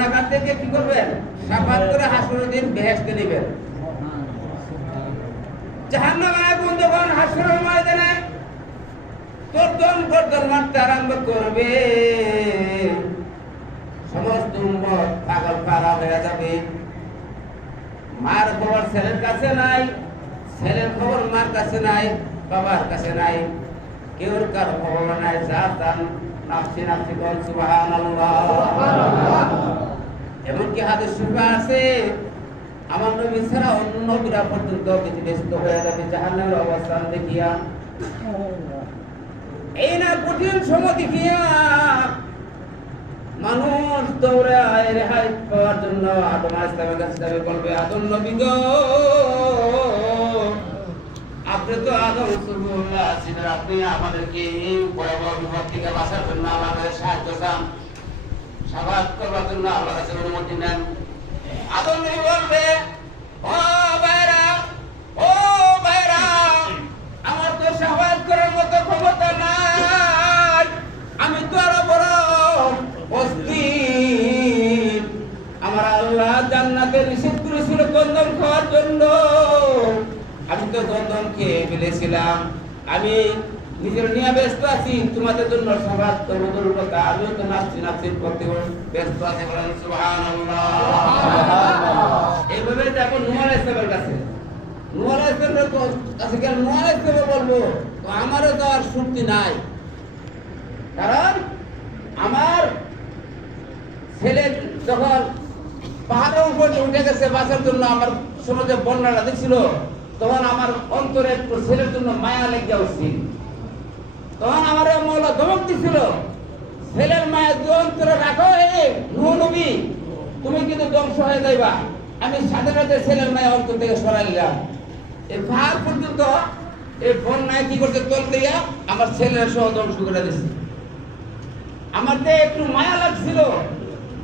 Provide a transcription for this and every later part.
গুনাহগার থেকে কি করবেন শাফাত করে হাসরের দিন বেহেশতে নেবেন জাহান্নামের আগুন যখন হাসরের ময়দানে গর্দন মারতে আরম্ভ করবে সমস্ত উম্মত পাগল পারা হয়ে যাবে মার খবর ছেলের কাছে নাই ছেলের খবর মার কাছে নাই বাবার কাছে নাই কেউর কার খবর নাই যা তার নাফসি নাফসি বল সুবহানাল্লাহ এমনকি হাদিস শরীফে আছে আমার নবী ছাড়া অন্য নবীরা পর্যন্ত ব্যতিব্যস্ত হয়ে যাবে জাহান্নামের অবস্থান দেখিয়া এই না কঠিন সময় দেখিয়া মানুষ দৌড়ে রেহাই পাওয়ার জন্য আদম আলাইহিস কাছে বলবে আদম নবী গো আপনি তো আদম রাসূলুল্লাহ ছিলেন আপনি আমাদেরকে এই ভয়াবহ বিপদ থেকে বাঁচার জন্য আমাদের সাহায্য চান শাফাত করবার জন্য আল্লাহর কাছে অনুমতি নেন আদম নবী বলবে ও ভাইরা আমার তো শাফাত করার মতো ক্ষমতা নাই আমি তো আরো বড় অস্থির আমার আল্লাহ জান্নাতে নিষেধ করেছিল গন্ধম খাওয়ার জন্য আমি তো গন্ধম খেয়ে ফেলেছিলাম আমি নিজের নিয়ে ব্যস্ত আছি তোমাদের জন্য শাফাত করব দূরের কথা আমিও তো নাফসি করতে ব্যস্ত আছি বলেন সুবহানাল্লাহ এইভাবে যাবো নূহ আলাইহিস সালামের কাছে নূহ আলাইহিস সালামের কাছে গেলে নূহ আলাইহিস সালাম বলবো তো আমারও তো আর শক্তি নাই কারণ আমার ছেলে যখন পাহাড়ের উপর উঠে গেছে বাঁচার জন্য আমার সমাজে বন্যাটা দেখছিল তখন আমার অন্তরে ছেলের জন্য মায়া লেগে উঠছিল তখন আমার মৌলা ধমক দিছিল ছেলের মায়া তুই অন্তরে রাখো নূহ নবী তুমি কিন্তু ধ্বংস হয়ে যাইবা আমি সাথে সাথে ছেলের মায়া অন্তর থেকে সরাইলাম এই পাহাড় পর্যন্ত এই বন্যায় কি করতে তোল দিয়া আমার ছেলের সহ ধ্বংস করে দিচ্ছে আমার তো একটু মায়া লাগছিল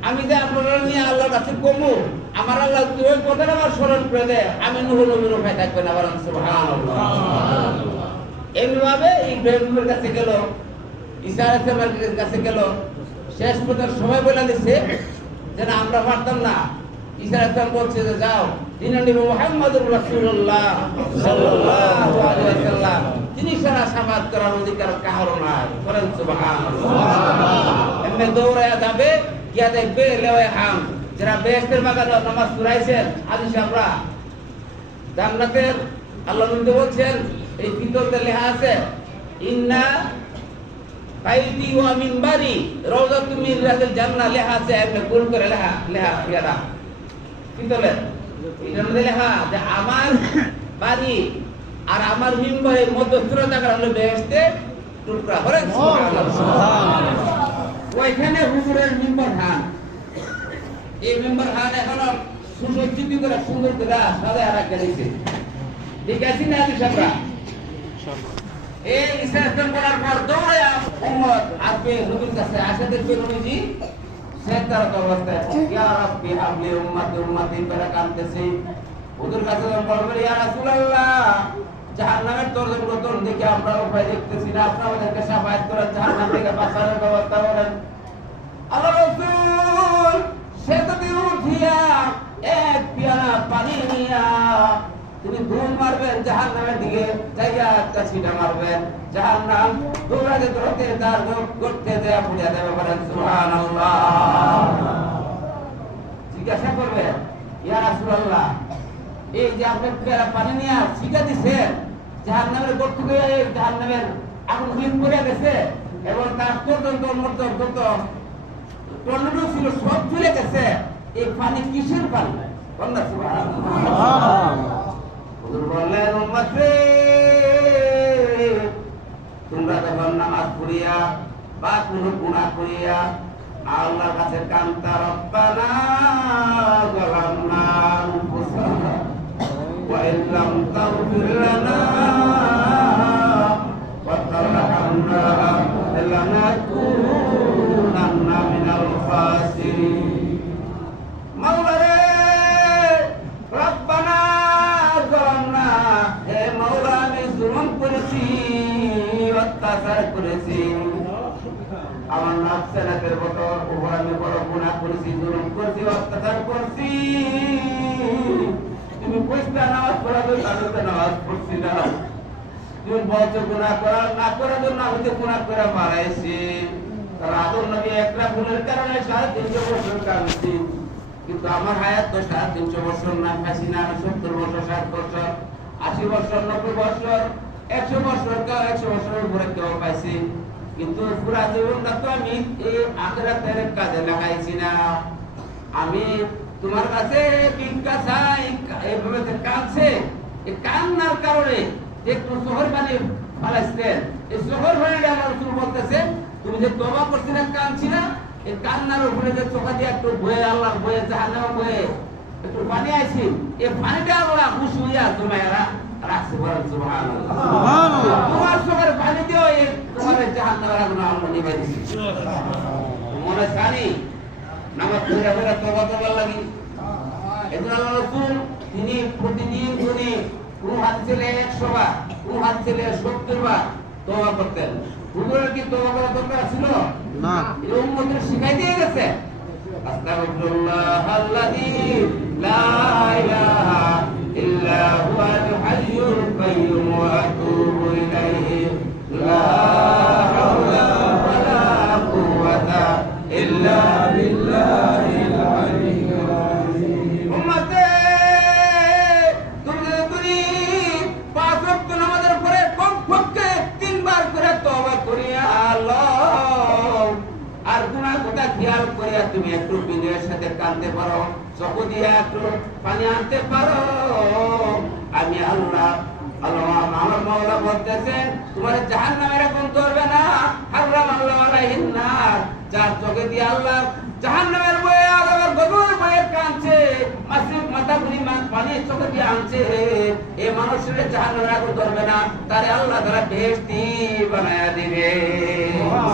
আমি যে আপনারা নিয়ে আল্লাহর কাছে কমু আমার আল্লাহ ওই কথাটা আমার স্মরণ করে দেয় আমি নূহ নবীর উপায় থাকবে না বলেন সুবহানাল্লাহ এইভাবে ইব্রাহিমের কাছে গেল ঈসা আলাইহিস সালামের কাছে গেল শেষ পর্যন্ত সবাই বলে দিচ্ছে যে না আমরা পারতাম না ঈসা আলাইহিস সালাম বলছে যে যাও যিনি নবী মুহাম্মদুর রাসূলুল্লাহ সাল্লাল্লাহু আলাইহি ওয়াসাল্লাম তিনি সারা শাফাত করার অধিকার কারো নাই বলেন সুবহানাল্লাহ এমনি দৌড়ায়া যাবে গিয়া দেখবে লেওয়ায় হাম যারা বেহেশতের বাগানে নামাজ পড়াইছেন হাদিস আমরা জান্নাতের আল্লাহ নবী বলছেন এই ভিতরতে লেখা আছে ইন্না বাইতি ওয়া মিনবারি রাওযাতু মিন রিয়াদিল জান্নাহ লেখা আছে এমনি গোল করে লেখা ইয়াটা ভিতরে এটার মধ্যে লেখা যে আমার বাড়ি আর আমার মিম্বরের মধ্যস্থতা হলো বেহেশতে টুকরা বলেন সুবহানাল্লাহ ওইখানে হুজুরের মিম্বর খান এই মিম্বর খান এখনো সুসজ্জিত করে সুন্দর করে সাজায় রাখা দিয়েছে ঠিক আছে না আমরা এই ইসলাম বলার পর দৌড়ায়া উম্মত আসবে নবীর কাছে আসে দেখবে নবীজি সেজদারত অবস্থায় ইয়া রাব্বি হাবলি উম্মতি করে কাঁদতেছে হুজুর কাছে বলবে ইয়া রাসূলুল্লাহ জাহান্নামের দরজাগুলো দেখে আমরা উপায় দেখতেছি না আপনি আমাদেরকে শাফায়াত করেন জাহান্নাম থেকে বাঁচানোর ব্যবস্থা করেন আল্লাহ রাসূল সেজদাতে উঠিয়া এক পেয়ালা পানি নিয়া তিনি ধুম মারবেন জাহান্নামের দিকে যাইয়া একটা ছিটা মারবেন জাহান্নাম দৌড়াতে দৌড়াতে তার গর্তে যায় পুড়িয়া দেবে বলেন সুবহানাল্লাহ জিজ্ঞাসা করবেন ইয়া রাসূলুল্লাহ এই যে আপনি পেয়ালা পানি নিয়া ছিটা দিছেন জাহান্নামের গর্ত থেকে জাহান্নামের আগুন হিম করে গেছে এবং তার যত টর্নেডো ছিল সব চলে গেছে এই পানি কিসের পানি বলেন সুবহানাল্লাহ বললেন উম্মতে তোমরা যখন নামাজ পড়িয়া বা কোনো গুনাহ করিয়া আল্লাহর কাছে কান্তা রব্বানা যালামনা আনফুসানা ওয়া ইল্লাম তাগফির লানা ওয়া তারহামনা লানাকুনান্না মিনাল খাসিরিন মাওলানা রব্বানা যালামনা হে মাওলা আমি জুলুম করেছি অত্যাচার করেছি আমার নাফসের বছর ওপর আমি বড় গুনাহ করেছি, জুলুম করেছি, অত্যাচার করেছি। তুমি কইতা নামাজ পড়া তো আমি তো নামাজ পড়ছি না। তুমি বলছো গুনাহ করা না করার জন্য আমি তো গুনাহ করে মারাইছি। তার আদর নবী একটা ভুলের কারণে 350 বছর কাঁদছি, কিন্তু আমার হায়াত তো 350 বছর না, ফাঁসি না, 70 বছর, 60 বছর, 80 বছর, 90 বছর, 100 বছর, 100 বছরের উপরে কেউ পাইছি। কিন্তু পুরা জীবনটা তো আমি এই আখিরাতের কাজে লাগাইছি না। আমি তোমার কাছে ভিক্ষা চাই, এইভাবে কাঁদছে, এই কান্নার কারণে একটু শহর বানি ফালাইছেন। এই শহর বানিয়ে আমার রাসূল বলতেছে, তুমি যে তওবা করছি না, কাঁদছি না, এই কান্নার উপরে যে চোখা দিয়ে একটু বয়ে, আল্লাহ বয়ে, জাহান্নামে বয়ে একটু পানি আইছি, এই পানিটা আল্লাহ খুশি হইয়া তোমারা রাখছে। বলেন সুবহানাল্লাহ। সুবহানাল্লাহ। তোমার চোখের পানি দিও এই তোমার জাহান্নামের আগুন আল্লাহ নিভাই দিয়েছে। মনে জানি নামাজ পড়ে পড়ে তওবা করার লাগি। এজন্য আল্লাহ রাসূল তিনি প্রতিদিন তিনি কোন হাদিসে 100 বার, কোন হাদিসে 70 বার তওবা করতেন। হুজুরের কি তওবা করার দরকার ছিল না? এই উম্মতকে শিখাই দিয়ে গেছে। আস্তাগফিরুল্লাহ আল্লাযী লা ইলাহা ইল্লা হুয়াল হাইয়ুল কাইয়্যুম ওয়া আতুবু ইলাইহি লা হাওলা ওয়ালা কুওয়াতা ইল্লা বিল্লাহিল আলিয়্যিল আযীম। উম্মতে তুমি 5 ওয়াক্ত নামাজের পরে কমপক্ষে 3 বার করে তওবা করিয়া আল্লাহ আর গুনাহ কথা খেয়াল করিয়া তুমি একটু বিনয়ের সাথে কাঁদতে পারো, চোখ দিয়ে একটু পানি আনতে পারো। আমি আল্লাহ আমার মাওলা বলতেছেন তোমার জাহান্নামের আগুন ধরবে না। হারাম আল্লাহ আলাইহিন নার, যার চোখে দিয়ে আল্লাহ জাহান্নামের বয়ে আযাবের গভীর বয়ে কাঁদছে, মাথা ঘুরি পানি চোখে দিয়ে আনছে, এই মানুষের জাহান্নামের আগুন ধরবে না, তারে আল্লাহ তাআলা বেহেশতি বানায়া দিবে।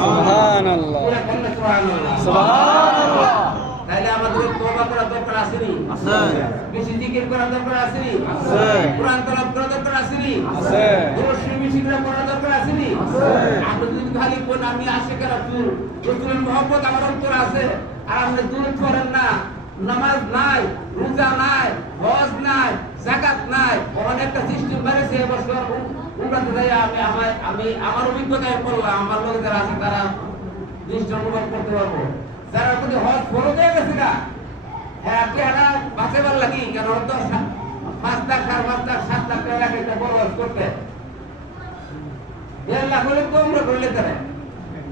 সুবহানাল্লাহ। সুবহানাল্লাহ। সুবহানাল্লাহ। তাহলে আমাদের তওবা করার দরকার আছে নি? আছে। বেশি জিকির করার দরকার আছে নি? আছে। কুরআন তেলাওয়াত করার দরকার আছে নি? আছে। দরুদ শরীফ জিকির করার দরকার আছে নি? আছে। আপনি যদি খালি কোন আমি আশিক রাসূল, রাসূলের মহব্বত আমার অন্তরে আছে, আর আপনি দরুদ পড়েন না, নামাজ নাই, রোজা নাই, হজ নাই, যাকাত নাই, অনেকটা সিস্টেম বেড়েছে এবছর উমরাতে যাই আমি আমার অভিজ্ঞতায় বললাম, আমার লোক যারা আছে তারা নিশ্চয় অনুভব করতে পারবো। যারা যদি হজ ফরজ হয়ে গেছে না, হ্যাঁ আপনি একটা বাঁচাবার লাগি কেন তো 5 লাখ, 5.5 লাখ, 7 লাখ টাকা লাগে একটা বড় হজ করতে। 1.5 লাখ হলে তো উমরা করলে তারা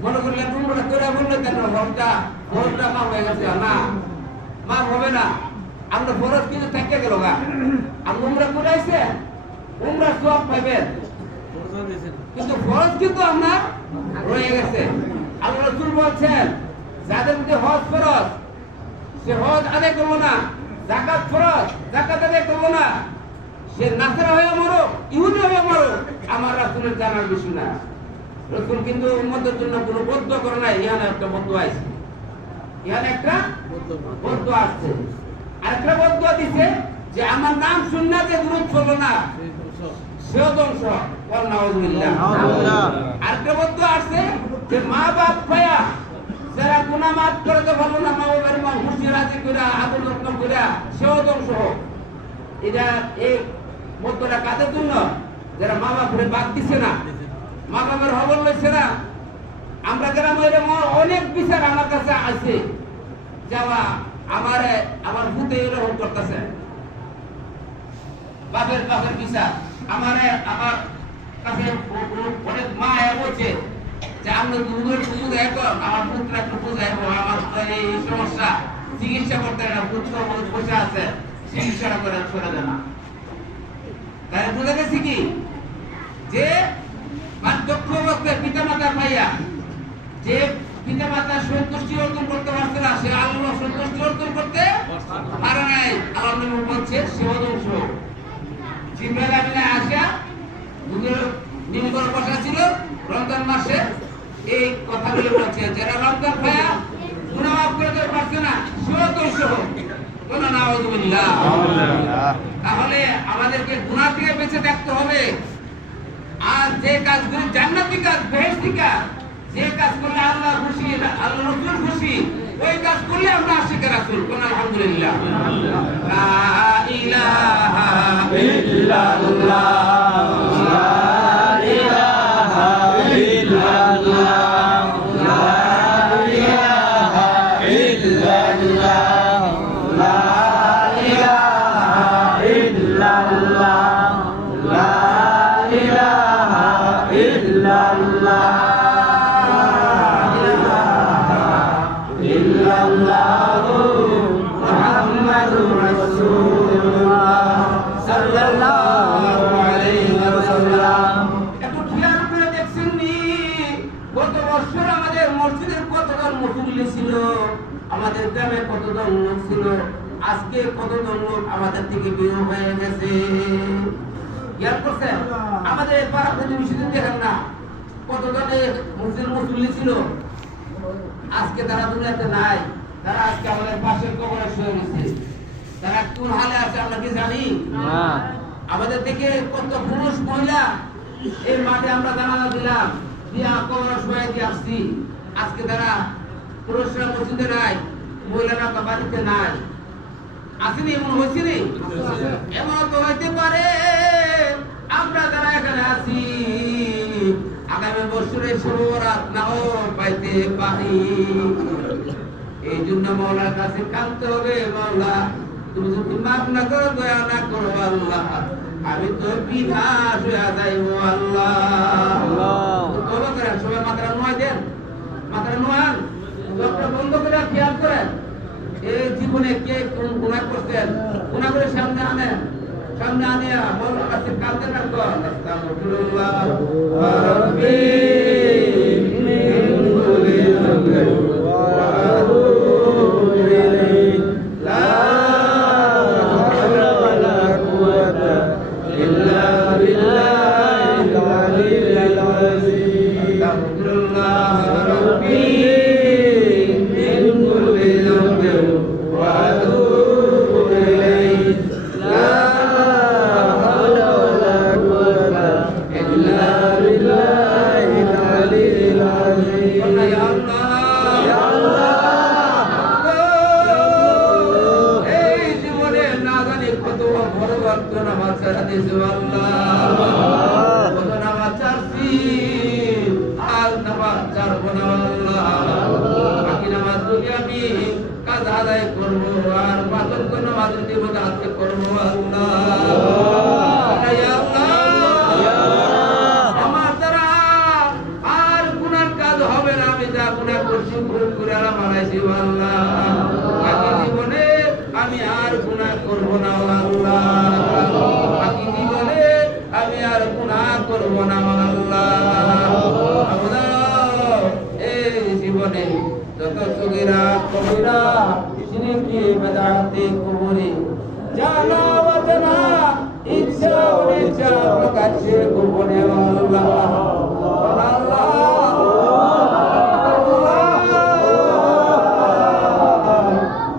মনে করলে উমরা করে বললে কেন হজটা মাফ হয়ে গেছে না, মাফ হবে না। আমরা ফরজ কিন্তু থেকে গেল গা, আপনি উমরা করে আইছে, উমরা সব পাইবেন, কিন্তু ফরজ কিন্তু আপনার রয়ে গেছে। আল্লাহ রাসূল বলছেন যাদের মধ্যে হজ ফরজ সে হজ আদায় করলো না, যাকাত ফরজ যাকাত আদায় করলো না, সে নাসারা হয়ে মরো, ইহুদি হয়ে মরো, আমার রাসূলের জানার বিষয় না। রাসূল কিন্তু উম্মতের জন্য কোনো বদদুয়া করে নাই, ইহানে একটা বদদুয়া আছে, ইহানে একটা বদদুয়া আছে। আরেকটা বদদুয়া দিছে যে আমার নাম শুননা যে দুরূদ পড়লো না সেও ধ্বংস। ওয়া নাউযুবিল্লাহ। আরেকটা বদদুয়া আছে যে মা বাপ পায়া যারা গুনাহ মাফ করে তো ভালো না, মা বাবার মা খুশি রাজি কইরা আদর যত্ন কইরা সেও ধ্বংস হোক। এটা এই বদদুয়াটা কাদের জন্য? যারা মা বাপরে বাদ দিছে না, মা বাবার খবর লইছে না। আমরা যারা অনেক বিচার আমার কাছে আছে যাওয়া আমার ভূতে এরকম করতেছে, বাপের বিচার আমার কাছে অনেক মা বলছে যে আমরা দুধের পুজো এখন আমার পুত্র একটু বুঝাইবো, আমার এই সমস্যা চিকিৎসা করতে না, পুত্র বসে আছে চিকিৎসাটা করে সরে দেয় না। তাই বুঝে গেছি কি যে বার্ধক্য অবস্থায় পিতা মাতার পাইয়া যে পিতা মাতার সন্তুষ্টি অর্জন করতে পারছে না, সে আল্লাহ সন্তুষ্টি অর্জন করতে পারে নাই। আল্লাহ নবী বলছে সেও ধ্বংস। জিবরাইল আমিনা আসিয়া দুধের নিম করে বসা ছিল রমজান মাসে, এই কথাগুলো বলছে যারা রমজান পায়া গুনাহ মাফ করতে পারছে না সেও ধ্বংস হোক। কোন নাউযুবিল্লাহ। তাহলে আমাদেরকে গুনাহ থেকে বেঁচে থাকতে হবে, আর যে কাজগুলো জান্নাতি কাজ, বেহেশতি কাজ, যে কাজ করলে আল্লাহ খুশি, আল্লাহ রাসূল খুশি, ওই কাজ করলে আমরা আশিক রাসূল। কোন আলহামদুলিল্লাহ। লা ইলাহা ইল্লাল্লাহ, লা ইলাহা ইল্লাল্লাহ, লা ইলাহা ইল্লাল্লাহ, লা ইলাহা ইল্লাল্লাহ, লা ইলাহা ইল্লাল্লাহ, ইল্লাল্লাহু মুহাম্মাদুর রাসূলুল্লাহ সাল্লাল্লাহু আলাইহি ওয়াসাল্লাম। একটু খেয়াল করে দেখছেন নি গত বছর আমাদের মসজিদের কতজন মুসল্লি ছিল, আমাদের গ্রামে কতজন লোক ছিল, আজকে কতজন লোক আমাদের থেকে বের হয়ে গেছে। খেয়াল করছেন? আমাদের পাড়া প্রতিবেশী দেখেন না কতজন মসজিদের মুসল্লি ছিল, আজকে তারা দুনিয়াতে নাই, তারা আজকে আমাদের পাশের কবরে শুয়ে গেছে। তারা কোন হালে আছে আমরা কি জানি? আমাদের থেকে কত পুরুষ মহিলা এই মাঠে আমরা জানালা দিলাম, দিয়া কবরে শুয়ে দিয়ে আসছি। আজকে তারা পুরুষরা মসজিদে নাই, মহিলারা বাড়িতে নাই। আসেনি? এমন হয়েছে নি? এমন তো হইতে পারে আমরা যারা এখানে আছি আগামী বছরে শুভরাত নাও পাইতে পারি। এই জন্য মওলার কাছে কাঁদতে হবে, মওলা তুমি যদি মাফ না করো, দয়া না করো আল্লাহ, আমি তো বিনাশ হয়ে যাইব আল্লাহ। তওবা করেন, সবাই মাথাটা নোয়া দেন, মাথাটা নোয়ান, চোখটা বন্ধ করে খেয়াল করেন। এই জীবনে কে কোন গুনাহ করছেন, গুনাহ করে সামনে আনেন, সামনে আনিয়া মওলার কাছে কাঁদতে থাকো। আস্তাগফিরুল্লাহ রাব্বি মিন কুল্লি যামবিন ওয়া আতুবু ইলাইহি, লা হাওলা ওয়ালা কুওয়াতা ইল্লা বিল্লাহিল আলিয়্যিল আযীম। আস্তাগফিরুল্লাহ রাব্বি মিন কুল্লি যামবিন ওয়া আতুবু ইলাইহি, লা হাওলা ওয়ালা কুওয়াতা ইল্লা বিল্লাহিল আলিয়্যিল আযীম। ইয়া আল্লাহ, ইয়া আল্লাহ, এই জীবনে না জানি কত বড় ভক্ত নামাজ ছাড়া দিয়েছে আল্লাহ, কত নামাজ ছাড়ছি, আজ নামাজ ছাড়বো না আল্লাহ। বাকি নামাজগুলি আমি কাজা আদায় করবো, আর পাঁচক নামাজের জীবনে আজকে করবো আল্লাহ। ইয়া আল্লাহ, আমার দ্বারা আর গুনার কাজ হবে না, আমি যা গুনাহ করছি ভুল করে আর মানাইছি আল্লাহ। বাকি জীবনে আমি আর গুনাহ করবো না আল্লাহ, বাকি জীবনে আমি আর গুনাহ করবো না আল্লাহ। এই জীবনে যত সগীরা কবিরা শিরকি বিদআতি কুফরি জানা অজানা ইচ্ছা অনিচ্ছা প্রকাশ্যে গোপনে আল্লাহ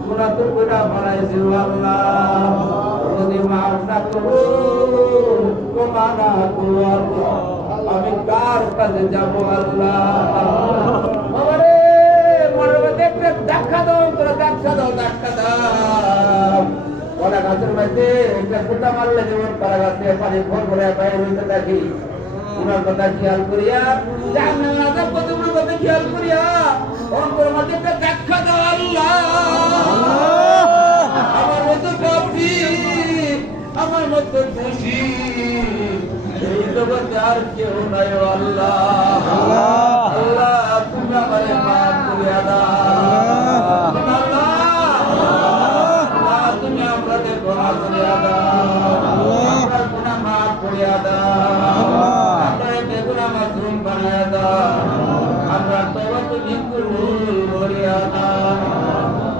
গুনাহ তো কইরা বানাইছি আল্লাহ, যদি মাফ না করো, ক্ষমা না করো আল্লাহ, আমি কার কাছে যাবো আল্লাহ? আমারে মরবে দেখলে দেখা দাও, তোরা দেখা দাও, দেখা দাও। ওরা গাছের মধ্যে একটা ফুটা মারলে যেমন তারা গাছে পানি ভর করে বাইরে হইতে থাকি, ওনার কথা খেয়াল করিয়া জাহান্নামের আযাব কতগুলো কথা খেয়াল করিয়া অন্তর মধ্যে একটা দেখা দাও আল্লাহ। আমার মতো কাফি, আমার মতো খুশি এই জগতে আর কেউ নাই আল্লাহ। আল্লাহ তুমি আমারে মাফ করিয়া দাও আল্লাহ, তুমি আমাদের গুনাহ করিয়া দাও, আমরা গুনাহ মাফ করিয়া দাও, আমরা বেগুনাহ মাসুম বানায়া দাও, আমরা তওবা তুমি কবুল করিয়া দাও।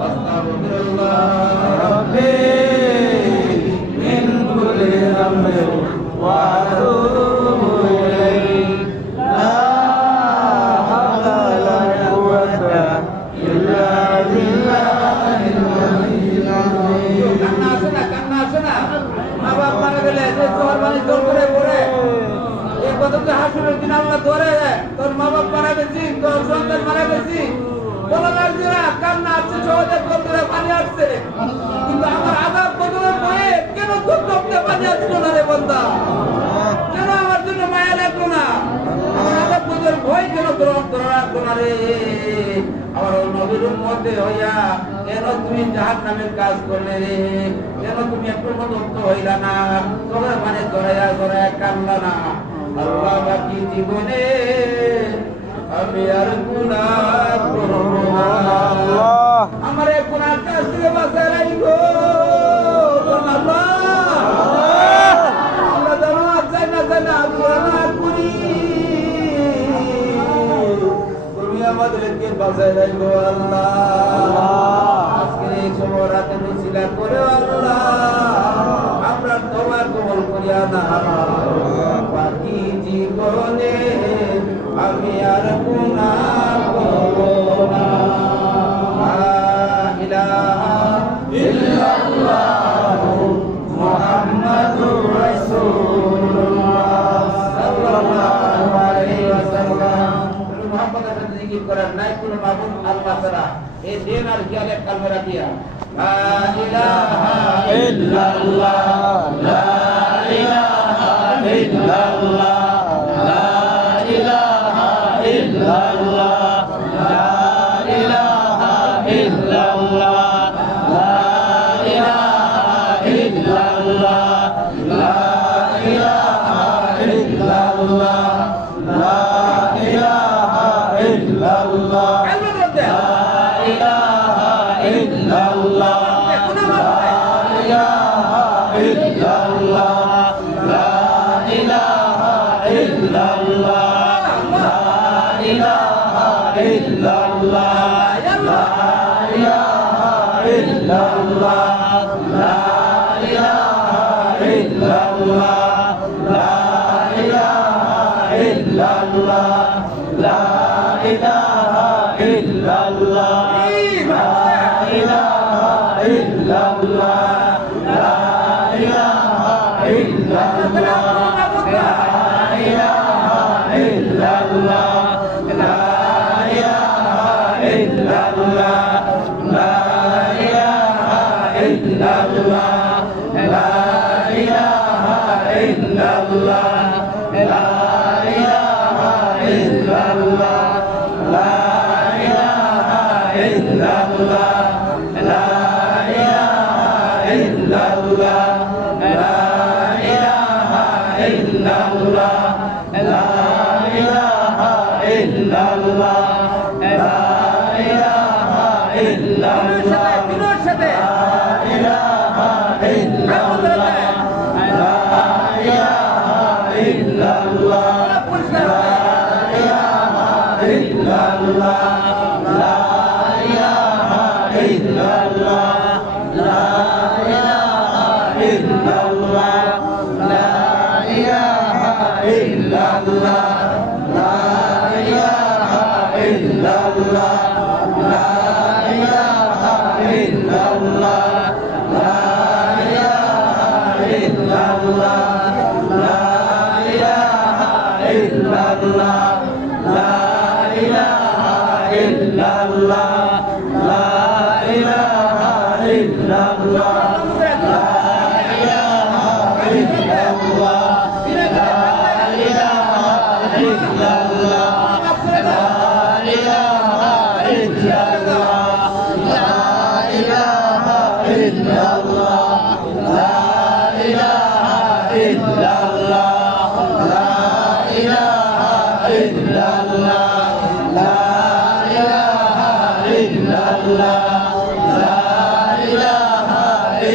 আস্তাগফিরুল্লাহ রাব্বি মিন কুল্লি যামবিন ওয়া আতুবু ইলাইহি, লা হাওলা ওয়ালা কুওয়াতা ইল্লা বিল্লাহিল আলিয়্যিল আযীম। কান্না আসে না, কান্না আসে না? মা বাপ মারা গেলে যে তোমার বাড়ি জোর করে পড়ে, এই কত হাসুরের দিন আল্লাহ ধরে তোর মা বাপ মারা গেছি, গ্রহণ রাখবো না রে। আমার নবীর উম্মতে হইয়া কেন তুমি জাহান্নামের কাজ করলে রে? কেন তুমি একটু মদত হইলা না? তোমার মানে জড়াইয়া জড়াইয়া কান্দলা না? আল্লাহ বাকি জীবনে আমি আর গুনাহ করব না। আমার এই গুনার কাজ থেকে বাঁচায় রাখো আল্লাহ। আমরা যেন চাই না না করি, তুমি আমাদেরকে বাঁচায় রাখো আল্লাহ। আজকে এই সময় রাতে নসিলা করে আল্লাহ আমরা তোমার কবুল করিয়া না। বাকি জীবনে আমি আর গুনাহ করব না। লা ইলাহা ইল্লাল্লাহ মুহাম্মাদুর রাসূলুল্লাহ সাল্লাল্লাহু আলাইহি ওয়াসাল্লাম। মুহাম্মাদের সাথে জিকির করার নাই কোনো মাবুদ আল্লাহ ছাড়া। এই দিন আর খেয়ালে কালমে রাখিয়া লা ইলাহা ইল্লাল্লাহ লা ইলাহা ইল্লাল্লাহ লা ইলাহা ইল্লাল্লাহ লা ইলাহা ইল্লাল্লাহ লা ইলাহা ইল্লাল্লাহ লা ইলাহা ইল্লাল্লাহ লা ইলাহা ইল্লাল্লাহ লা ইলাহা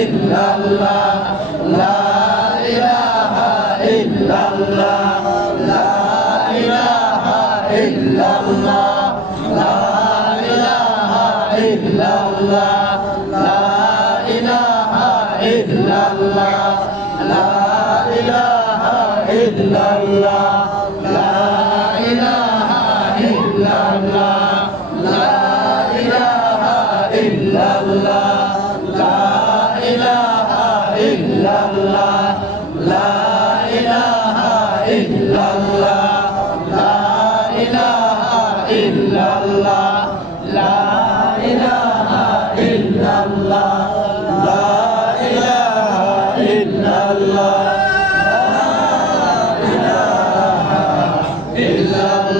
ইল্লাল্লাহ illallah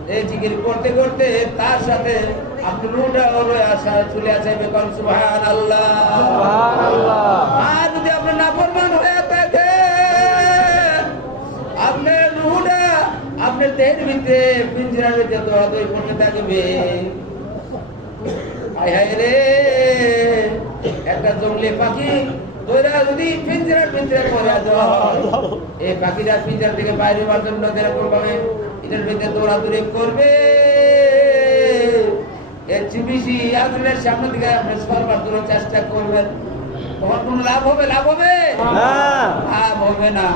এই জিকির করতে করতে তার সাথে আপনি রুটা আসা চলে আসে বেকন সুবহানাল্লাহ। আর যদি আপনি নাফরমান হয়ে থাকে আপনার রুটা আপনার দেহের ভিতরে পিঞ্জরার ভিতরে দৌড়াদৌড়ি করতে থাকবে। হায় হায় রে, একটা জঙ্গলি পাখি তোরা যদি পিঞ্জরার ভিতরে পড়ে যায়, এই পাখিটা পিঞ্জরা থেকে বাইরে হওয়ার জন্য যেরকম ভাবে এটার ভিতরে দৌড়াদৌড়ি করবে, এর চেয়ে বেশি আপনার সামনে দিকে আপনি সরবার জন্য চেষ্টা করবেন, তখন কোন লাভ হবে? লাভ হবে না।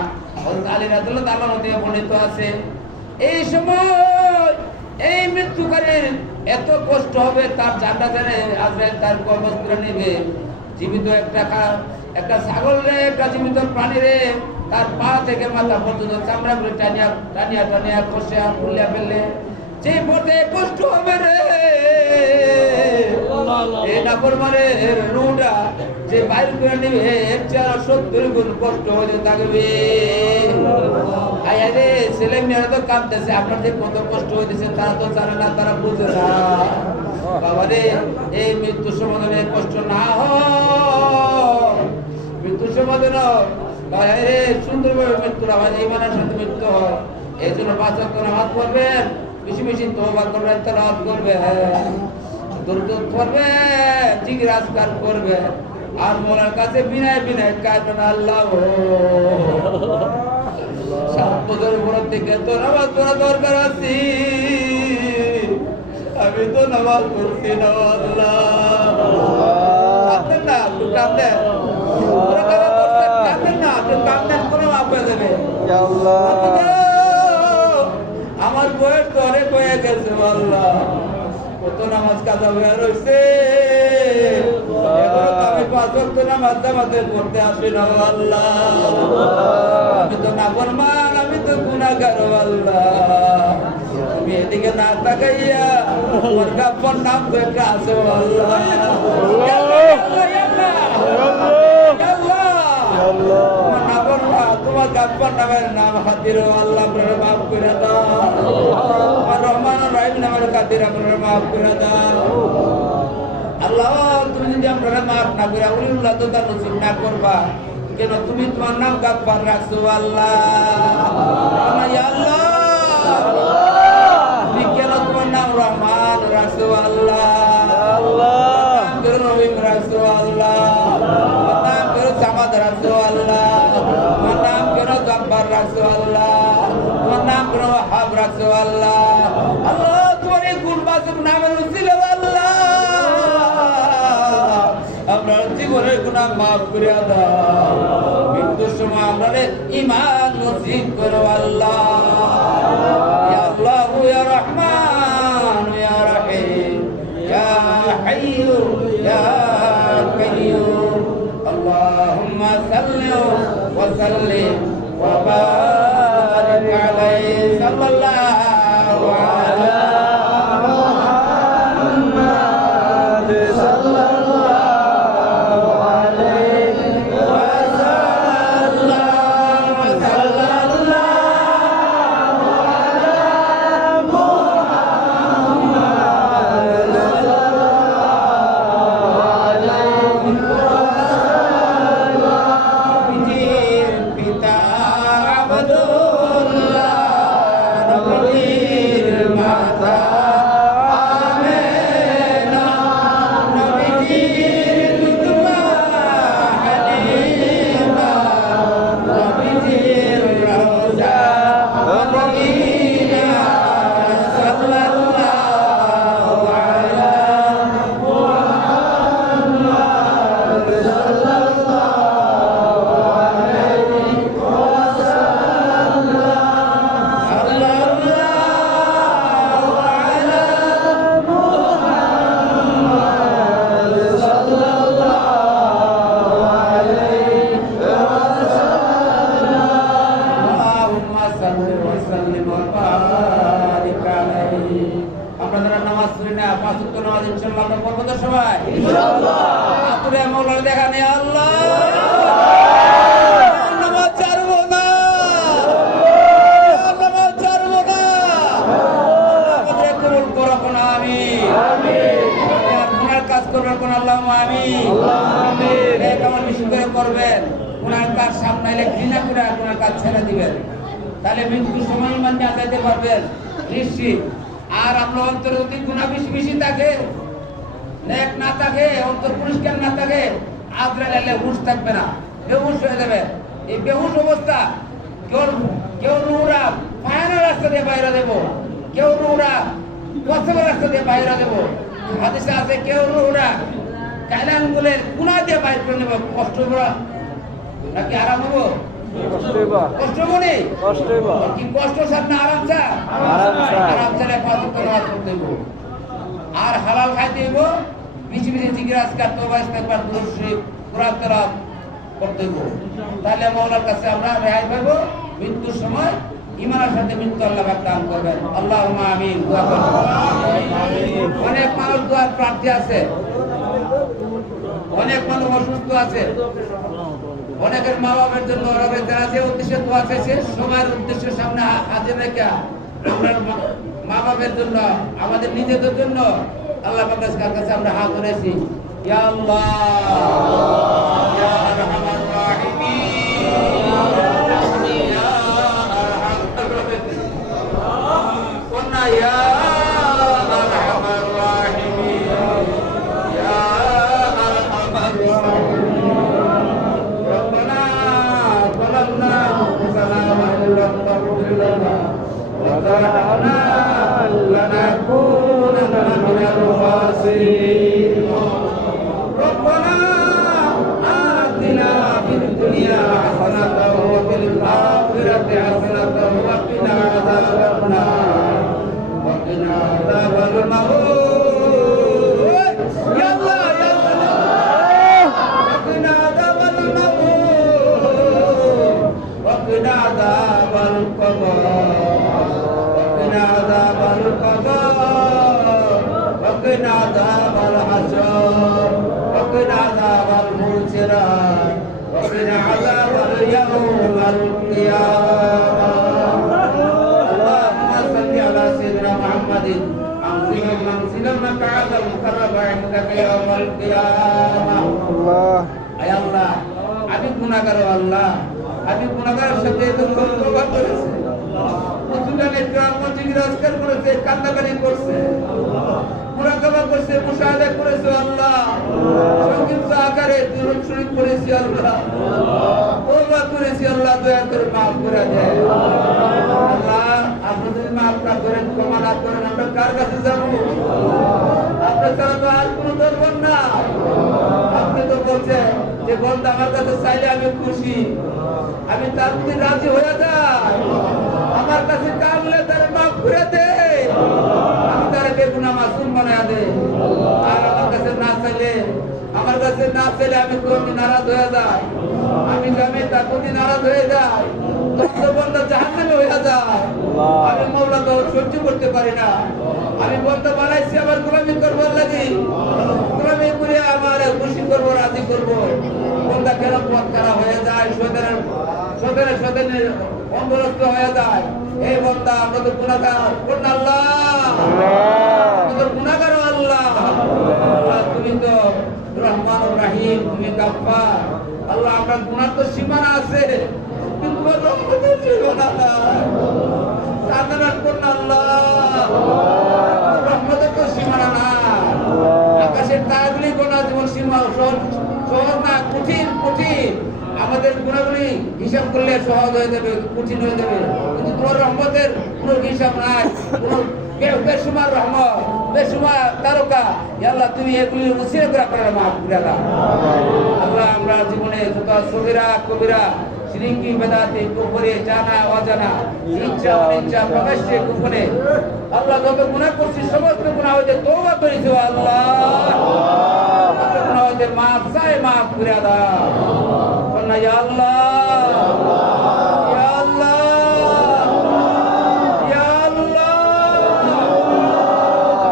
আলী রাদিয়াল্লাহু তাআলা থেকে বর্ণিত আছে, এই সময় এই মৃত্যুকারীর এত কষ্ট হবে, তার জানটা জানে আজরাইল তার কবজ করে নেবে। জীবিত একটা ছাগল রে, একটা জীবিত প্রাণী রে, তার পা থেকে মাথা পর্যন্ত চামড়া করে টানিয়া টানিয়া টানিয়া কষে ফুলিয়া ফেললে যে পথে কষ্ট হবে রে, এই নাফরমানের রুটা যে বাইর করে নেবে এর চেয়ে 70 গুণ কষ্ট হয়ে থাকবে। আরে ছেলে মেয়েরা তো কাঁদতেছে, আপনার যে কত কষ্ট হইতেছে তারা তো জানে না, তারা বুঝে না। বাবারে, এই মৃত্যু সমাধানে কষ্ট না হয়, মৃত্যু সমাধান সুন্দরভাবে মৃত্যুর আমার ইমানের সাথে মৃত্যু হয়। এই জন্য 5 ওয়াক্ত নামাজ পড়বেন, বেশি বেশি তওবা করবেন, তেলাওয়াত করবেন, দরুদ পড়বেন, জিকির আজকার করবেন, আর মোলার কাছে বিনয় বিনয় কাঁদবেন, আল্লাহ 7 বছর পর থেকে তো নামাজ পড়া দরকার আছে, আমি তো নামাজ পড়ছি না। আল্লাহ কাঁদেন না, একটু কাঁদেন, কাঁদেন না, একটু কাঁদেন, কোনো মাফ হয়ে যাবে। আমার বয়স তো অনেক হয়ে গেছে, আল্লাহ কত নামাজ কাজা হয়ে রয়েছে, আমি 5 ওয়াক্ত নামাজ জামাতে পড়তে আসি না। আল্লাহ আমি তো নাফরমান, আমি তো গুনাহগার। আল্লাহ তুমি এদিকে না তাকাইয়া তোমার গাব্বার নাম তো একটা আছে। আল্লাহ তোমার গাব্বার নামের নাম খাতির, আল্লাহ আপনারা মাফ করে দাও। আর রহমান রাহিম নামের খাতির আপনারা মাফ করে দাও। আল্লাহ তুমি যদি আপনারা মাফ না করে উলিউল্লাহ তো তার নসিব না করবা কেন? তুমি তোমার নাম গাব্বার রাখছো। আল্লাহ আল্লাহ তুমি কেন তোমার নাম রহমান রাখছো? আল্লাহ রহিম রাখছো। আল্লাহ নাম কেন জামাত রাখছো? আল্লাহ তোমার নাম কেন গাব্বার রাখছো? আল্লাহ তোমার নাম কেন ওয়াহাব রাখছো? আল্লাহ আল্লাহ তোমার এই গুণবাচক নামের উসিলা আল্লাহ আপনার জীবনের গুনাহ মাফ করে দাও। মৃত্যুর সময় আমরা ঈমান নসিব করো। আল্লাহ ইয়া আল্লাহ ইয়া রহমান ইয়া রহিম ইয়া হাইয়্যু ইয়া কাইয়্যুম আল্লাহুম্মা সাল্লি ওয়া সাল্লিম ওয়া বারিক আলাইহি সাল্লাল্লাহু আলা মুহাম্মাদ সাল্লাল্লাহু দেখা নেই। আল্লাহ নামাজ ছাড়বো না, নামাজ ছাড়বো না। করবেন, গুনার কাজ সামনে এলে ঘৃণা করে গুনার কাজ ছেড়ে দিবেন, তাহলে মৃত্যুর সময় ইমান নিয়ে যেতে পারবেন নিশ্চিত। আর আপনার অন্তর যদি গুণা বেশি বেশি থাকে, নেক না থাকে, অন্তর পরিষ্কার না থাকে, আজরাইল এলে হুঁশ থাকবে না, বেহুশ হয়ে যাবে। এই বেহুশ অবস্থা কেউ রুহরা ফায়ারের রাস্তা দিয়ে বাইরে দেবো, কেউ রুহরা কসবের রাস্তা দিয়ে বাইরে দেবো। হাদিসে আছে কেউ রুহরা কায়লা আঙ্গুলের গুণা দিয়ে বাইর করে নেবো। কষ্ট করা নাকি আরাম হবো? কষ্ট মনে কি কষ্ট সামনে আরাম চা, আরাম চালে 5 ওয়াক্ত নামাজ পড়তে হইব, আর হালাল খাইতে হইব, বেশি বেশি জিকির আজকার তওবা ইস্তেগফার দুরূদ শরীফ কোরআন তেলাওয়াত করতে হইব। তাহলে মাওলার কাছে আমরা রেহাই পাবো। মৃত্যুর সময় ইমানের সাথে মৃত্যু আল্লাহ পাক দান করবেন। আল্লাহুম্মা আমিন। দোয়া করুন। অনেক মানুষ দোয়ার প্রার্থী আছে, অনেক মানুষ অসুস্থ আছে, অনেকের মা বাবার জন্য যারা যে উদ্দেশ্যে দোয়া চাইছে সবার উদ্দেশ্যের সামনে হাজির রেখে আমরা মা বাবার জন্য, আমাদের নিজেদের জন্য আল্লাহ পাকের কাছে আমরা হাত ধরেছি। ইয়া আল্লাহ ইয়া আরহামার রাহিমিন, ইয়া আরহামার রাহিমিন, কুনা ইয়া আরহামার রাহিমিন, ইয়া আরহামার রাহিমিন। وترحمنا لنكونن من الخاسرين ربنا آتنا في الدنيا حسنة وفي الآخرة حسنة وقنا عذاب النار وقنا عذاب الموت يا الله يا الله وقنا عذاب الموت وقنا عذاب القبر وقنا عذاب القبر وقنا عذاب الحشر وقنا عذاب المنكرات وقنا عذاب اليوم القيامة اللهم صل على سيدنا محمد منزلا مقعد المقرب عندك يوم القيامة আয় আল্লাহ আমি গুনাহগার আল্লাহ, আমি গুনাহগারের সাথে তওবা করেছি, রাসূলের কিরামত জিজ্ঞাসা করেছে, কান্নাকাটি করছে, মুরাকাবা করছে, মুশাহাদা করেছে আল্লাহ, সংক্ষিপ্ত আকারে দুরূদ শরীফ পড়েছি আল্লাহ, তওবা করেছি আল্লাহ, দয়া করে মাফ করে দেন আল্লাহ। আপনি যদি মাফ না করেন, ক্ষমা না করেন, আমরা কার কাছে যাব? আপনার ছাড়া তো আর কোনো দরবার না। আপনি তো বলছেন যে বন্ধু আমার কাছে চাইলে আমি খুশি, আমি তার প্রতি রাজি হয়ে যাই, আমার কাছে কাঁদলে তারা মাফ করে দে, আমি তারা বেগুনা মাসুম বানায় দে। আর আমার কাছে না চাইলে আমি কোনদিন নারাজ হয়ে যাই, আমি তার প্রতি নারাজ হয়ে যাই, বন্ধু জাহান্নামে হয়ে যায়। আমি মওলা তো সহ্য করতে পারি না। আমি বন্ধু বানাইছি আমার গোলামি করবার লাগি, গোলামি করে আমার খুশি করবো, রাজি করবো। বন্ধা কেন পথ খারাপ হয়ে যায়, সতেনের অন্তরস্থ হয়ে যায়। এই বন্ধা আমরা তো গুনাহগার, কোন আল্লাহ আমরা তো গুনাহগার আল্লাহ। তুমি তো রহমানুর রহিম, তুমি গাফফার আল্লাহ। আমরা গুনাহ তো সীমানা আছে, কিন্তু রহমতের সীমানা নাই। সাধারণ কোন আল্লাহ, রহমতের তো সীমানা নাই। আকাশের তারাগুলি গোনা যেমন সীমা সহজ না, কঠিন কঠিন। আমাদের গুণাগুলি হিসাব করলে সহজ হয়ে যাবে, কঠিন হয়ে যাবে, কিন্তু তোমার রহমতের কোনো হিসাব নাই, কোনো বেসুমার রহমত, বেসুমার তারকা। আল্লাহ তুমি এগুলি উসিলা করে আপনারা মাফ করে দাও আল্লাহ। আমরা জীবনে যত সগীরা কবিরা শিরকি বেদাতে কুফরে জানা অজানা, ইচ্ছা অনিচ্ছা, প্রকাশ্যে গোপনে আল্লাহ যত গুনাহ করছি সমস্ত গুনাহ হইতে তওবা করেছি আল্লাহ। গুনাহ হইতে মাফ চাই, মাফ করে দাও না ইয়া আল্লাহ, ইয়া আল্লাহ, ইয়া আল্লাহ।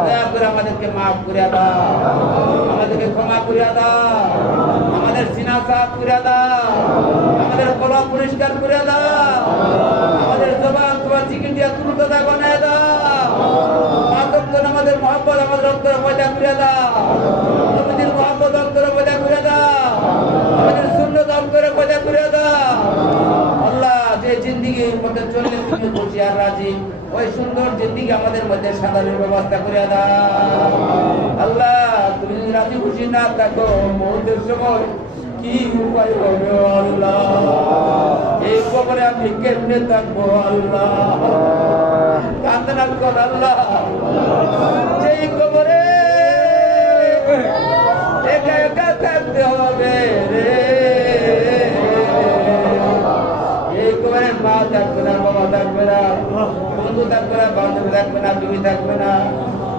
দয়া করে আমাদেরকে মাফ করে দাও, আমাদেরকে ক্ষমা করে দাও, আমাদের সিনা সাফ করে দাও, আমাদের কলম পরিষ্কার করে দাও, আমাদের জবান তোমার জিকির দিয়া তুলতা বানায় দাও। মাতকজন আমাদের মহব্বত আমাদের অন্তরে পয়দা করে দাও, নবীর মহব্বত অন্তরে পয়দা করে দাও, আমাদের সুন্নাত খুশি আর রাজি ওই সুন্দর জিন্দিগি আমাদের মধ্যে সাধারণ ব্যবস্থা করে দাও আল্লাহ। তুমি যদি রাজি খুশি না থাকো মৌতের সময় কি উপায় হবে আল্লাহ? এই কবরে আমি কেমনে থাকবো আল্লাহ? কান্দনা কর আল্লাহ, যেই কবরে একা একা থাকতে হবে রে। এই কবরে মা থাকবে না, বাবা থাকবে না, বন্ধু থাকবে না, বান্ধবী থাকবে না, বিবি থাকবে না,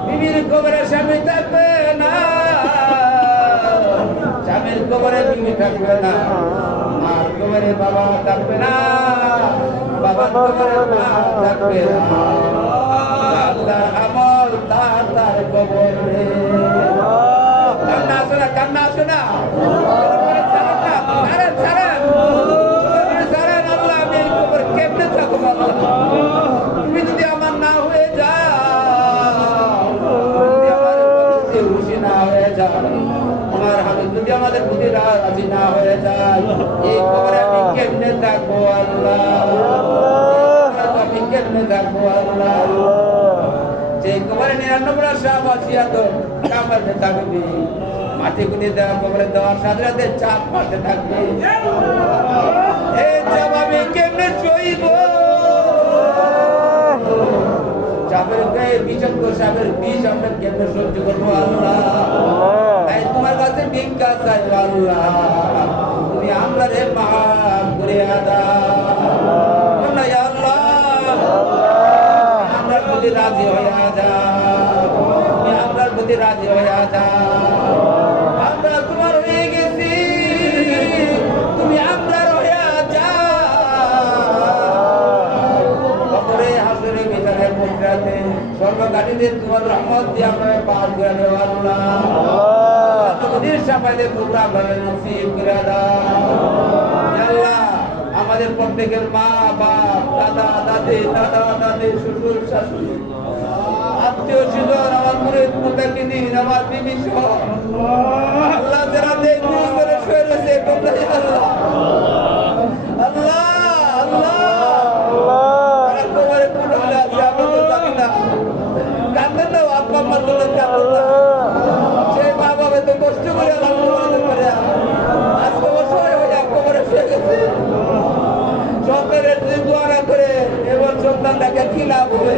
বিবির কবরে স্বামী থাকবে না, স্বামীর কবরে বিবি থাকবে না, মার কবরে বাবা থাকবে না, বাবার কবরে মা থাকবে না। তার আমল তার কবরে। কান্না আসে না, কান্না আসে না, ছাড়েন আল্লাহ। আমি এই কবর কেমনে থাকবো আল্লাহ? তুমি যদি আমার না হয়ে যাও, যদি আমার প্রতি খুশি না হয়ে যাও, আমার হাবিব যদি আমাদের প্রতি রাজি না হয়ে যায়, এই কবরে আমি কেমনে থাকবো আল্লাহ? আমি কেমনে থাকবো আল্লাহ? যে কবরে 99 সাপ আসিয়া তো কামড়তে থাকবে, মাটি গুলি দেওয়া কবরে দেওয়ার সাথে সাথে চাপ মারতে থাকবে। এই চাপ আমি কেমনে সইব? চাপের গায়ে বিষাক্ত সাপের বিষ আমরা কেমনে সহ্য করবো আল্লাহ? তাই তোমার কাছে ভিক্ষা চাই আল্লাহ, তুমি আমরা রে মাফ করে দাও আল্লাহ। আমরা প্রতি রাজি হয়ে যাও, তুমি আমরার প্রতি রাজি হয়ে যাও। আমরা তোমার হয়ে গেছি, তুমি আমরার হয়ে যাও। কবরে হাসরে মিজানের মুদ্রাতে সর্বকালীতে তোমার রহমত দিয়ে আমরা পার করে দেব আল্লাহ। নদীর সাফাইতে তোমরা আমরা নসিব করে দাও আল্লাহ। আমাদের প্রত্যেকের মা বাপ, দাদা দাদি, দাদা দাদি, শ্বশুর শাশুড়ি, আত্মীয় স্বজন, আমার মুরিদ মুতাকিদিন, আমার বিবি সহ আল্লাহ যারা দেখ করে শুয়ে রয়েছে, তোমরাই আল্লাহ আল্লাহ আল্লাহ। তারা কবরে কোন হলে আছে আমরা তো জানি না। কান্দেন না আব্বা আম্মার জন্য, কান্দেন না। সেই মা বাবা তো কষ্ট করে আমার কবরে করে আজকে বছর হয়ে কবরে শুয়ে গেছে। সন্তানের দোয়া না করে এবার সন্তান তাকে কি লাভ হবে?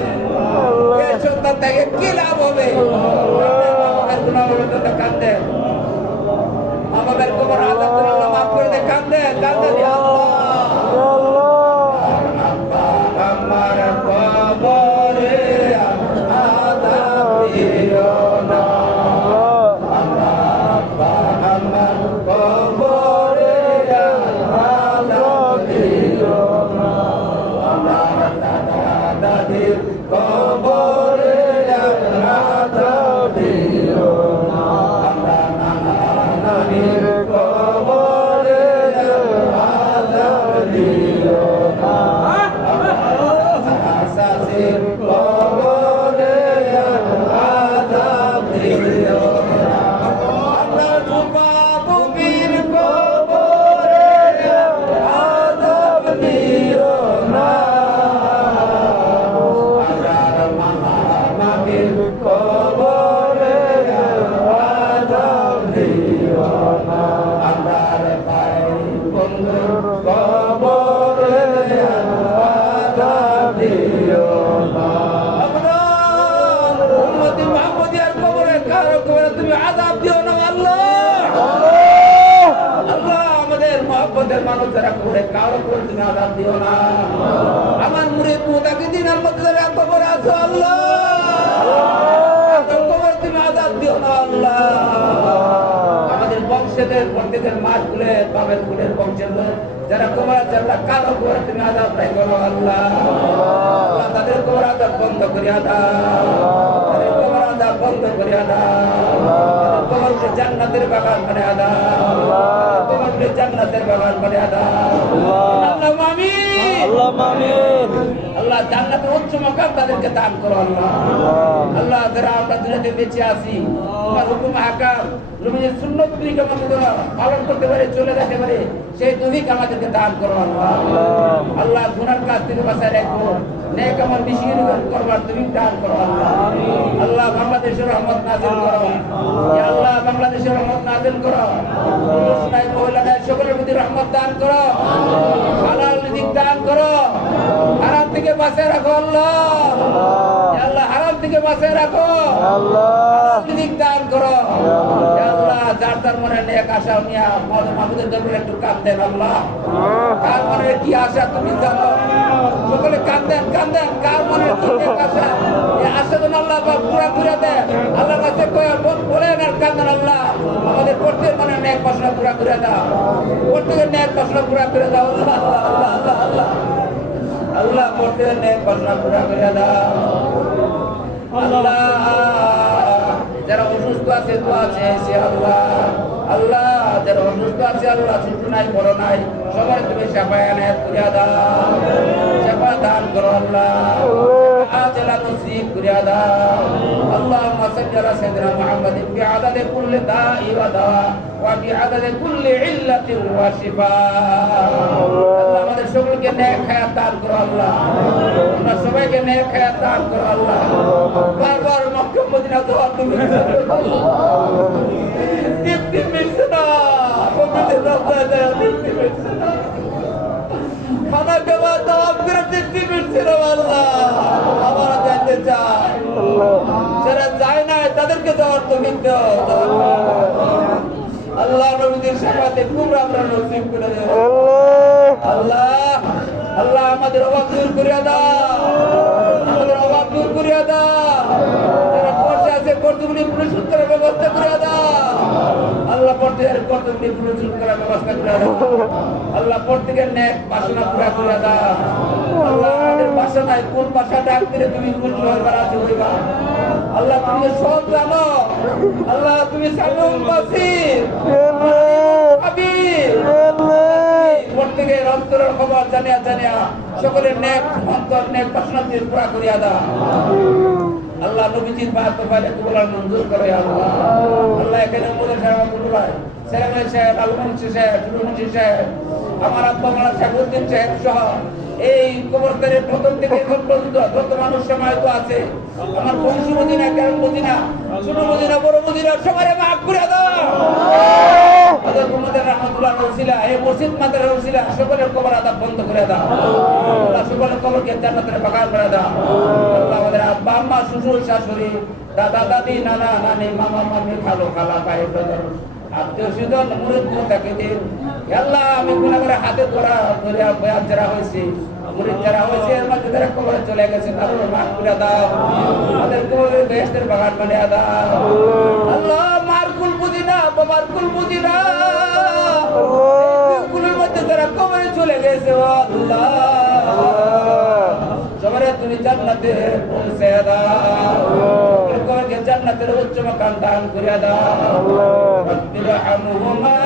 সন্তান তাকে কি লাভ হবে? কান্দেন মা বাবার কবর আল্লাহ মাফ করে দে, কান্দেন কান্দেন আমার কবরে আযাব দিও না, আমার কবরে আযাব দিও না, আমার দাদা দাদির কবরে আযাব দিও না, আমরা নানা নানির কবরে আযাব দিও না, শাশুড়ির কবরে আযাব দিও না, আমরা ফুফা ফুফির কবরে আযাব দিও না, আমরা মামা মামির কবরে আযাব দিও না, আমরা ভাই বন্ধুর কবরে আযাব দিও না, আমরা উম্মতি মুহাম্মদিয়ার কবরে কারো কবরে তুমি আযাব দিও না আল্লাহ। আল্লাহ আমাদের মুহাব্বতের মানুষেরা কবরে কারো কবরে তুমি আযাব দিও না। আমার মুরিদ মুতাকিদিনের মধ্যে যারা কবরে আছে আল্লাহ, কবরে তুমি আযাব দিও না আল্লাহ। আমাদের বংশেদের প্রত্যেকের মার কুলে বাবের কুলের বংশের যারা কবর আছে আল্লাহ, কারো কবরে তুমি আযাব রাখো না আল্লাহ। আল্লাহ তাদের কবর আযাব বন্ধ করিয়া দাও, তাদের কবর আযাব বন্ধ করিয়া দাও, তাদের কবরকে জান্নাতের বাগান বানিয়ে দাও, কবরকে জান্নাতের বাগান বানিয়ে দাও। আল্লাহ আমিন, আল্লাহ আমিন। আল্লাহ জান্নাতের উচ্চ মাকাম তাদেরকে দান করো আল্লাহ। আল্লাহ যারা আমরা দুনিয়াতে বেঁচে আছি তোমার হুকুম হাকাম নবীর সুন্নাত তরিকা মতো পালন করতে পারে, চলে যেতে পারে, সেই তৌফিক আমাদেরকে দান করো আল্লাহ। আল্লাহ গুনার কাজ থেকে বাঁচায় রাখো, নেক আমল বেশি করবার তুমি দান করো আল্লাহ। আল্লাহ বাংলাদেশের রহমত নাযিল করো, ইয়া আল্লাহ বাংলাদেশের রহমত নাযিল করো, পুরুষ মহিলাদের সকলের প্রতি রহমত দান করো, হালাল রিজিক দান করো, হারাম থেকে বাঁচায় রাখো আল্লাহ। ইয়া আল্লাহ হারাম থেকে বাঁচায় রাখো আল্লাহ, হালাল রিজিক দান করো ইয়া আল্লাহ। যার তার মনে নেক আশা নিয়ে মাহমুদের দরবারে একটু কাঁদেন আল্লাহ, কার মনে কি আশা তুমি জানো, সকলে কাঁদেন কাঁদেন, কার মনে কি নেক আশা, এই আশা যেন আল্লাহ পুরা পুরা দেয় আল্লাহর কাছে বলেন আর কাঁদেন আল্লাহ। আমাদের প্রত্যেক মনে নেক বাসনা পুরা করে দাও, প্রত্যেকের নেক বাসনা পুরা করে দাও আল্লাহ আল্লাহ আল্লাহ আল্লাহ আল্লাহ, প্রত্যেকের নেক বাসনা পুরা করে দাও আল্লাহ। যারা অসুস্থ আছে দোয়া চেয়েছে আল্লাহ, আল্লাহ যারা অসুস্থ আছে আল্লাহ, ছোট নাই বড় নাই, সবার তুমি সেবা এনায়েত করিয়া দাও, সেবা দান করো আল্লাহ, আজলা নসিব করিয়া দাও। আল্লাহুম্মা সাল্লি আলা সাইয়্যিদিনা মুহাম্মাদিন বিআদাদি কুল্লি দাই ওয়া দাওয়া ওয়া বিআদাদি কুল্লি ইল্লাতিন ওয়া শিফা। আল্লাহ আমাদের সকলকে নেক হায়াত দান করো আল্লাহ, আমরা সবাইকে নেক হায়াত দান করো আল্লাহ। বারবার মক্কা মদিনা দোয়া তুমি তৃপ্তি মিলছে না, পবিত্র রমজানে তৃপ্তি মিলছে না, খানা খাওয়া দাওয়া করে তৃপ্তি মিলছে না আল্লাহ। আমরা যাইতে চাই, যারা যায় না তাদেরকে যাওয়ার তৌফিক দাও আল্লাহ। নবীদের সাথে তোমরা আমরা নসিব করে দাও আল্লাহ। আল্লাহ আমাদের অভাব দূর করিয়া দাও, আমাদের অভাব দূর করিয়া দাও, যারা পড়তে আছে কর্তব্য পুরস্কার করার ব্যবস্থা করিয়া দাও আল্লাহ। প্রত্যেকের কর্তব্য পুরস্কার করার ব্যবস্থা করিয়া দাও আল্লাহ। প্রত্যেকের নেক বাসনা পুরা করিয়া দাও আল্লাহ। আমাদের বাসা নাই, কোন বাসা ডাক দিলে তুমি খুশি হইবা রাজি হইবা আল্লাহ, তুমি সব জানো আল্লাহ। তুমি সালুম বাসির হাবিব, প্রত্যেকের অন্তরের খবর জানিয়া জানিয়া সকলের নেক অন্তর নেক বাসনা পুরা করিয়া দাও আল্লাহ। নবীজির বাহাত্তর ফাইলে কবুলার মঞ্জুর করে আল্লাহ। আল্লাহ এখানে মোদের সাহেব আব্দুল ভাই, সেরামুল সাহেব, আলমুন্সি সাহেব, জুলুমুন্সি সাহেব, আমার আব্বা মালা সাহেবউদ্দিন সাহেব সহ এই কবরস্থানের প্রথম থেকে এখন পর্যন্ত যত মানুষ সমাহিত আছে, আমার বংশ মদিনা, গ্রাম মদিনা, ছোট মদিনা, বড় মদিনা, সবাই মাফ করে দাও হযরত মুহাম্মদ রাহমাতুল্লাহ রসিলা, এই মসজিদ মাদ্রাসার রসিলা সকলের কবর আযাব বন্ধ করে দাও আল্লাহ। সকলের কবরকে জান্নাতের বাগান করে দাও আল্লাহ। আমাদের আব্বা আম্মা, শ্বশুর শাশুড়ি, দাদা দাদি, নানা নানি, মামা মামি, খালো খালা, ভাই ব্রাদার, আত্মীয় স্বজন, মুরিদ মুতাকিদিন আল্লাহ। আমি গুনাহগারের হাতে ধরে বয়াত যারা হয়েছে, মুরিদ যারা হয়েছে, এর মধ্যে যারা কবরে চলে গেছে তাদের মাফ করে দাও, তাদের কবরে বেহেশতের বাগান বানিয়ে দাও আল্লাহ। মারকুল মদিনা, বাবারকুল মদিনা, কুলের মধ্যে যারা কবরে চলে গেছে আল্লাহ, সবারে তুমি জান্নাতে পৌঁছে দাও, কবরকে জান্নাতের উচ্চ মাকাম দান করে দাও। রব্বিরহামহুমা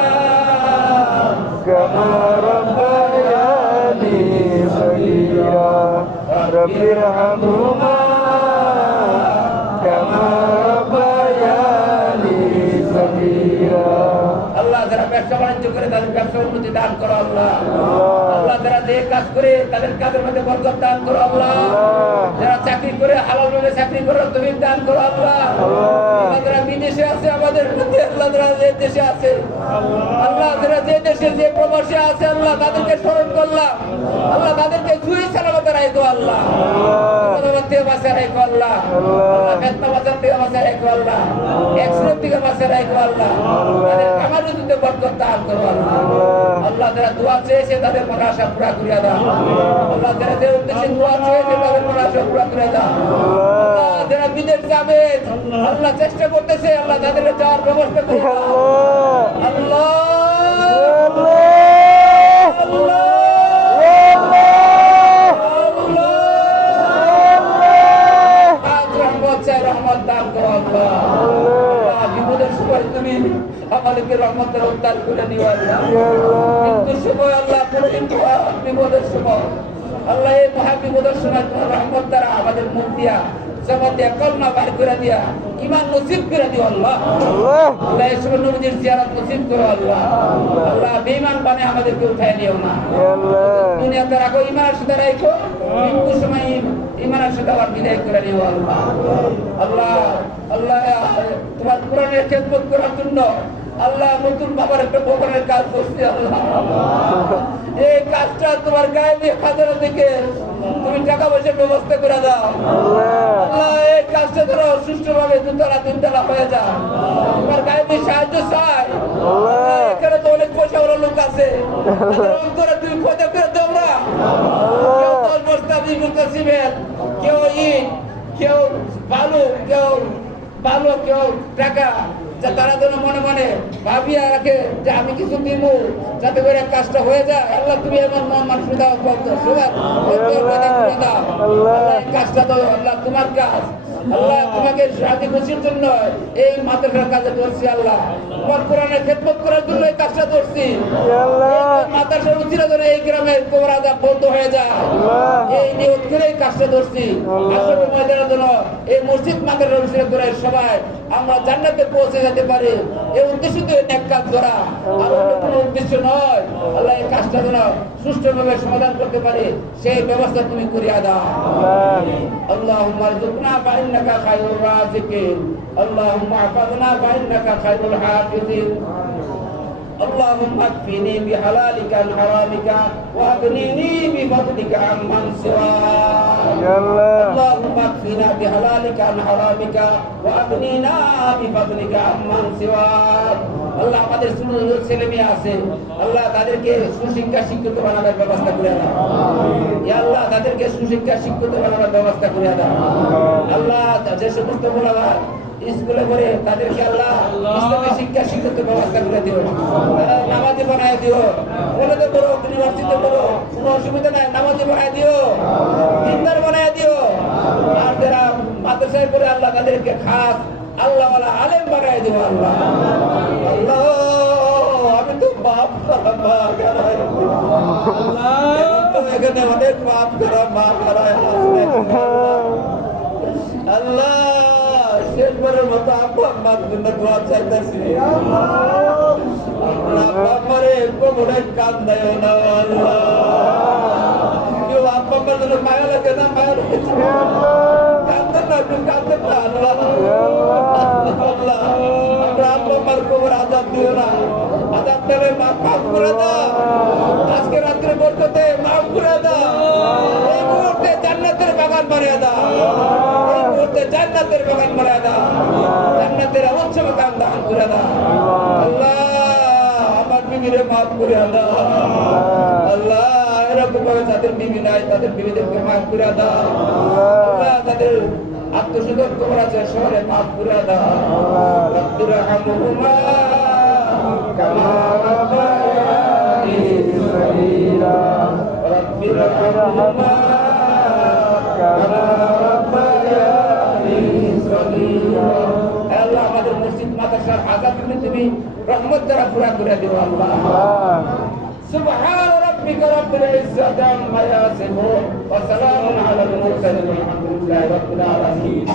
কামা রাব্বায়ানি সগীরা, রব্বিরহামহুমা কামা রাব্বায়ানি সগীরা। আল্লাহ যারা ব্যবসা বাণিজ্য করে তাদের ব্যবসার উন্নতি দান করো আল্লাহ। আল্লাহ যারা যে কাজ করে তাদের কাজের মধ্যে বরকত দান করো আল্লাহ। যারা চাকরি করে হালালভাবে চাকরি করে তৌফিক দান করো আল্লাহ। যারা বিদেশে আছে আমাদের প্রতি আল্লাহ, যারা যে দেশে আছে আল্লাহ, যারা যে দেশে যে প্রবাসী আছে আল্লাহ, তাদেরকে স্মরণ করলাম আল্লাহ। তাদেরকে জুই সালামতে রাখো আল্লাহ, থেকে বাঁচায় রাখো আল্লাহ। আল্লাহ ফিতনা বাঁচার থেকে বাঁচায় রাখো আল্লাহ, অ্যাক্সিডেন্ট থেকে বাঁচায় রাখো আল্লাহ। তাদের কামার রুজিতে বরকত দান করো আল্লাহ। আল্লাহ যারা দোয়া চেয়েছে তাদের মনে আশা পুরা করিয়া দাও আল্লাহ। যারা যে উদ্দেশ্যে দোয়া চেয়েছে তাদের মনে আশা পুরা করে দাও আল্লাহ। যারা বিদেশ যাবে আল্লাহ চেষ্টা করতেছে আল্লাহ, তাদের যাওয়ার ব্যবস্থা করে দাও আল্লাহ। রহমত দান করো আল্লাহ। বিপদের সময় তুমি আমাদেরকে রহমতের উদ্ধার করে নিও আল্লাহ। মৃত্যুর সময় আল্লাহ, বিপদের সময় আল্লাহ এই মহাবিপদের সময় তোমার রহমত দ্বারা আমাদের মুখ দিয়া জবান দিয়া কলমা বার করে দিয়া ইমান নসিব করে দিও আল্লাহ। আল্লাহ এই সময় নবীজির জিয়ারত নসিব করো আল্লাহ। আল্লাহ বেঈমান বানায় আমাদেরকে উঠায় নিও না। দুনিয়াতে রাখো, ইমানের সাথে রাখো, মৃত্যুর সময় ইমানের সাথে আবার বিদায় করে নিও আল্লাহ। আল্লাহ আল্লাহ তোমার কোরআনের খেদমত করার জন্য আল্লাহ নতুন বাবার একটা ভবনের কাজ করছি আল্লাহ। এই কাজটা তোমার গায়েবী খাজানা থেকে তুমি টাকা পয়সার ব্যবস্থা করে দাও আল্লাহ। এই কাজটা ধরো সুষ্ঠুভাবে দুতলা তিনতলা হয়ে যায়, তোমার গায়েবী সাহায্য চাই। এখানে তো অনেক পয়সা ওরা লোক আছে, অন্তরে তুমি পয়সা করে দাও না। কেউ 10 বস্তা 20 বস্তা সিমেন্ট, কেউ ইট, কেউ বালু, কেউ টাকা, যা তারা যেন মনে মনে ভাবিয়া রাখে যে আমি কিছু দিব যাতে করে কাজটা হয়ে যায়। আল্লাহ তুমি এমন মন মানুষ দাও, কাজটা দাও আল্লাহ, তোমার কাজ আল্লাহ। তোমাকে রাজি খুশির জন্য এই মাদ্রাসার কাজে করছি আল্লাহ, তোমার কোরআনের খেদমত করার জন্য এই কাজটা করছি। মাদ্রাসার উচিত ধরে এই গ্রামের কোমর আজাব বন্ধ হয়ে যায়, এই নিয়ত করে এই কাজটা করছি। আসলে ময়দানের জন্য এই মসজিদ মাদ্রাসার উচিত করে সবাই আমরা জান্নাতে পৌঁছে যেতে পারি, এই উদ্দেশ্য তো নেক কাজ করা, আর অন্য কোনো উদ্দেশ্য নয়। আল্লাহ এই কাজটা যেন সুষ্ঠুভাবে সমাধান করতে পারি সেই ব্যবস্থা তুমি করিয়া দাও। আল্লাহুম্মা রযুকনা ফাইন্নাকা খায়রুর রাযিকিন, আল্লাহুম্মা আহফাযনা ফাইন্নাকা খায়রুল হাফিযিন, আল্লাহুম্মা আকফিনি বিহালালিকা আন হারামিকা ওয়া আগনিনি বিফadlika আম্মান সিওয়াক। আল্লাহুম্মা আকফিনা বিহালালিকা আন হারামিকা ওয়া আগনিনা বিফadlika আম্মান সিওয়াক। আল্লাহ আমাদের ছেলে মেয়ে আছে আল্লাহ, তাদেরকে সুশিক্ষা শিক্ষিত বানানোর ব্যবস্থা করে দাও। ইয়া আল্লাহ তাদেরকে সুশিক্ষা শিক্ষিত বানানোর ব্যবস্থা করে দাও আল্লাহ। যে সমস্ত বলাবা স্কুলে পড়ে তাদেরকে আল্লাহ ইসলামী শিক্ষা শিক্ষিত ব্যবস্থা করে দিও, তারা নামাজি বানায় দিও। কলেজে পড়ো, ইউনিভার্সিটিতে পড়ো, কোনো অসুবিধা নাই, নামাজি বানায় দিও, দিনদার বানায় দিও। আর যারা মাদ্রাসায় পড়ে আল্লাহ তাদেরকে খাস আল্লাহ আলেম বানায় দিও আল্লাহ। আল্লাহ আমি তো বাপ করা মা করাই এখানে অনেক বাপ করা মা করায় আল্লাহ। শেষবারের মতো আপু আমার জন্য দোয়া চাইতেছি আমারে কোমরে কান দেয় না আল্লাহ। কেউ আপু আমার জন্য মায়া লাগে না, মায়া লাগে কাঁদতেন না, একটু কাঁদতেন না আল্লাহ। আল্লাহ আমরা আপু আমার কোমর আজাদ দিও না, আজাদ দেবে মাফ করে দাও। আজকে রাত্রে বরকতে মাফ করে দাও। এই মুহূর্তে জান্নাতের বাগান বানিয়ে দাও, এই মুহূর্তে জান্নাতের বাগান বানিয়ে দাও, জান্নাতের উচ্চ বাগান দান করে দাও আল্লাহ। আমার বিবিরে মাফ করে দাও আল্লাহ। এরকম ভাবে যাদের বিবি নাই তাদের বিবিদেরকে মাফ করে দাও আল্লাহ। তাদের আত্মসুখের খবর আছে শহরে মাফ করে দাও। রব্বিরহামহুমা কামা রাব্বায়ানি সগীরা, রব্বিরহামহুমা কামা রাব্বায়ানি সগীরা। আল্লাহ আমাদের মসজিদ মাদ্রাসার আযাবগুলো তুমি রহমত দ্বারা পুরা করে দিও আল্লাহ। সুবহান রাব্বিকা রাব্বিল ইজ্জাতি আম্মা ইয়াসিফুন ওয়া সালামুন আলাল মুরসালিন আলহামদুলিল্লাহি রাব্বিল আলামিন।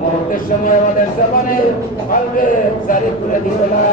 মরদের সময় আমাদের জবানে কলবে জারি করে দিও না।